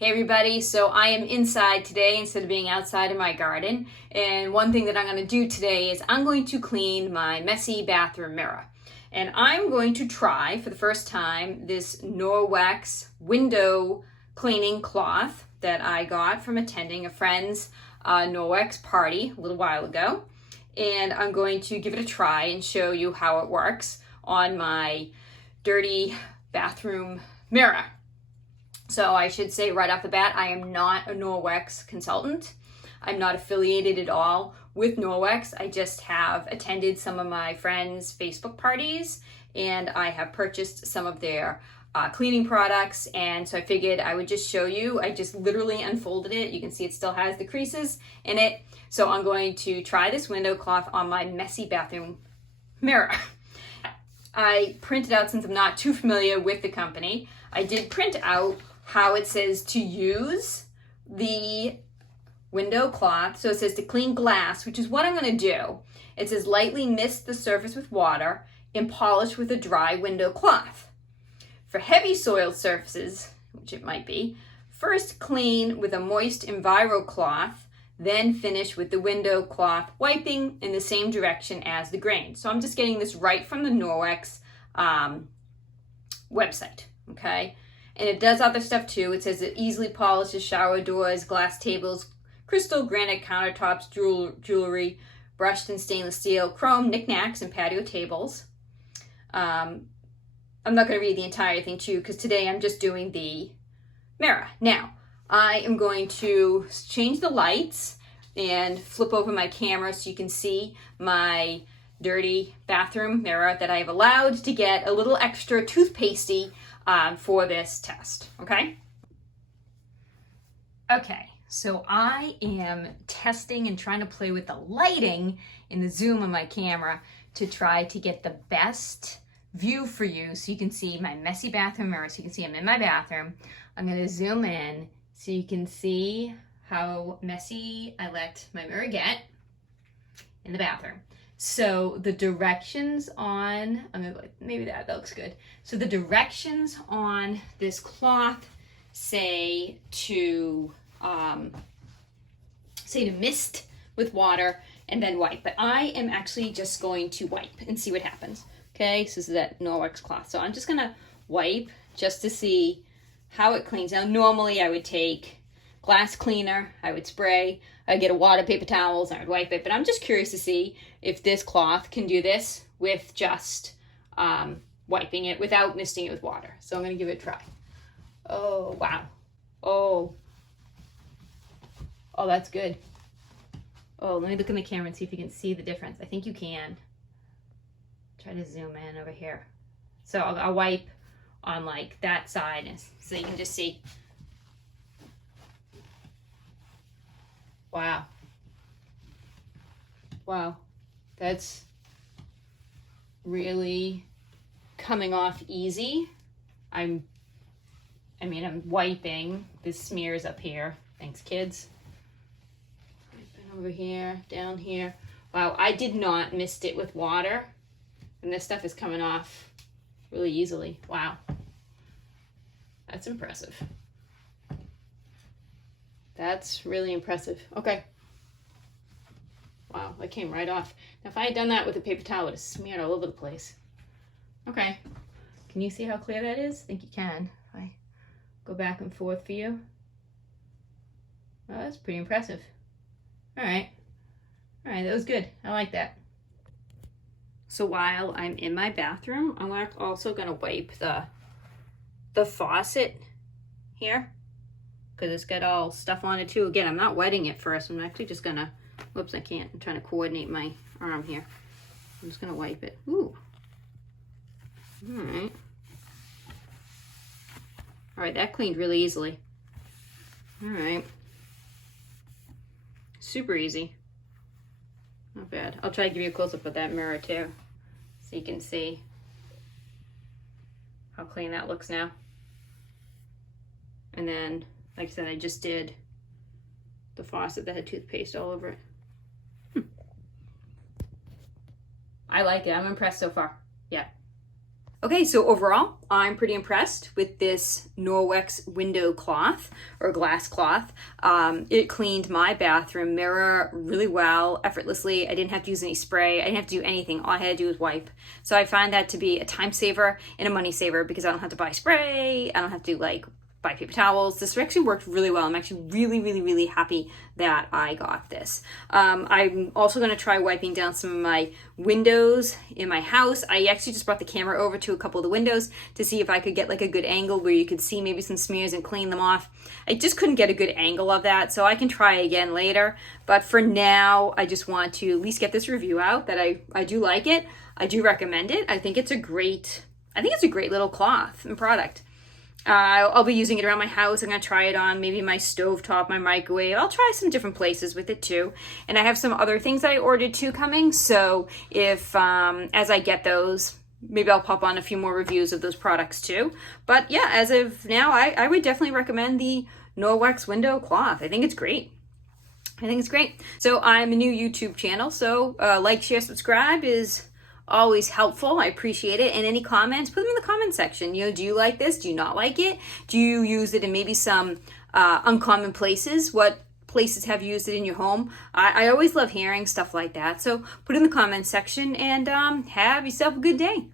Hey everybody, so I am inside today instead of being outside in my garden, and one thing that I'm going to do today is I'm going to clean my messy bathroom mirror. And I'm going to try for the first time this Norwex window cleaning cloth that I got from attending a friend's Norwex party a little while ago. And I'm going to give it a try and show you how it works on my dirty bathroom mirror. So I should say right off the bat, I am not a Norwex consultant. I'm not affiliated at all with Norwex. I just have attended some of my friends' Facebook parties, and I have purchased some of their cleaning products, and so I figured I would just show you. I just literally unfolded it. You can see it still has the creases in it. So I'm going to try this window cloth on my messy bathroom mirror. I printed out, since I'm not too familiar with the company, I did print out how it says to use the window cloth. So it says to clean glass, which is what I'm going to do. It says lightly mist the surface with water and polish with a dry window cloth. For heavy soiled surfaces, which it might be, first clean with a moist Enviro cloth, then finish with the window cloth, wiping in the same direction as the grain. So I'm just getting this right from the Norwex website, okay? And it does other stuff too. It says it easily polishes shower doors, glass tables, crystal granite countertops, jewelry, brushed and stainless steel, chrome knickknacks, and patio tables. I'm not going to read the entire thing to you because today I'm just doing the mirror. Now, I am going to change the lights and flip over my camera so you can see my dirty bathroom mirror that I have allowed to get a little extra toothpastey for this test, okay? Okay, so I am testing and trying to play with the lighting in the zoom of my camera to try to get the best view for you so you can see my messy bathroom mirror, so you can see I'm in my bathroom. I'm gonna zoom in so you can see how messy I let my mirror get in the bathroom. So the directions on, maybe that looks good. So the directions on this cloth say to mist with water and then wipe. But I am actually just going to wipe and see what happens. Okay, so this is that Norwex cloth. So I'm just gonna wipe just to see how it cleans. Now normally I would take glass cleaner, I would spray, I'd get a wad of paper towels, and I would wipe it. But I'm just curious to see if this cloth can do this with just wiping it without misting it with water. So I'm going to give it a try. Oh, wow. Oh, that's good. Oh, let me look in the camera and see if you can see the difference. I think you can. Try to zoom in over here. So I'll wipe on like that side so you can just see. Wow. Wow. That's really coming off easy. I'm wiping. This smears up here. Thanks, kids. Over here, down here. Wow, I did not mist it with water. And this stuff is coming off really easily. Wow. That's impressive. That's really impressive. Okay. Wow, that came right off. Now, if I had done that with a paper towel, it would have smeared all over the place. Okay. Can you see how clear that is? I think you can. If I go back and forth for you. Oh, that's pretty impressive. All right. All right, that was good. I like that. So while I'm in my bathroom, I'm also going to wipe the faucet here, because it's got all stuff on it too. Again, I'm not wetting it first. I'm actually just gonna, whoops, I can't. I'm trying to coordinate my arm here. I'm just gonna wipe it. Ooh. All right. All right, that cleaned really easily. All right. Super easy. Not bad. I'll try to give you a close-up of that mirror too, so you can see how clean that looks now. And then, like I said, I just did the faucet that had toothpaste all over it. I like it. I'm impressed so far. Yeah. Okay, so overall, I'm pretty impressed with this Norwex window cloth or glass cloth. It cleaned my bathroom mirror really well, effortlessly. I didn't have to use any spray. I didn't have to do anything. All I had to do was wipe. So I find that to be a time saver and a money saver because I don't have to buy spray. I don't have to buy paper towels. This actually worked really well. I'm actually really happy that I got this. I'm also going to try wiping down some of my windows in my house. I actually just brought the camera over to a couple of the windows to see if I could get like a good angle where you could see maybe some smears and clean them off. I just couldn't get a good angle of that, so I can try again later. But for now, I just want to at least get this review out that I do like it. I do recommend it. I think it's a great little cloth and product. I'll be using it around my house. I'm going to try it on maybe my stovetop, my microwave. I'll try some different places with it too. And I have some other things that I ordered too coming. So if, as I get those, maybe I'll pop on a few more reviews of those products too. But yeah, as of now, I would definitely recommend the Norwex window cloth. I think it's great. So I'm a new YouTube channel. So like, share, subscribe is always helpful. I appreciate it. And any comments, put them in the comment section. You know, do you like this? Do you not like it? Do you use it in maybe some uncommon places? What places have you used it in your home? I always love hearing stuff like that. So put it in the comment section and have yourself a good day.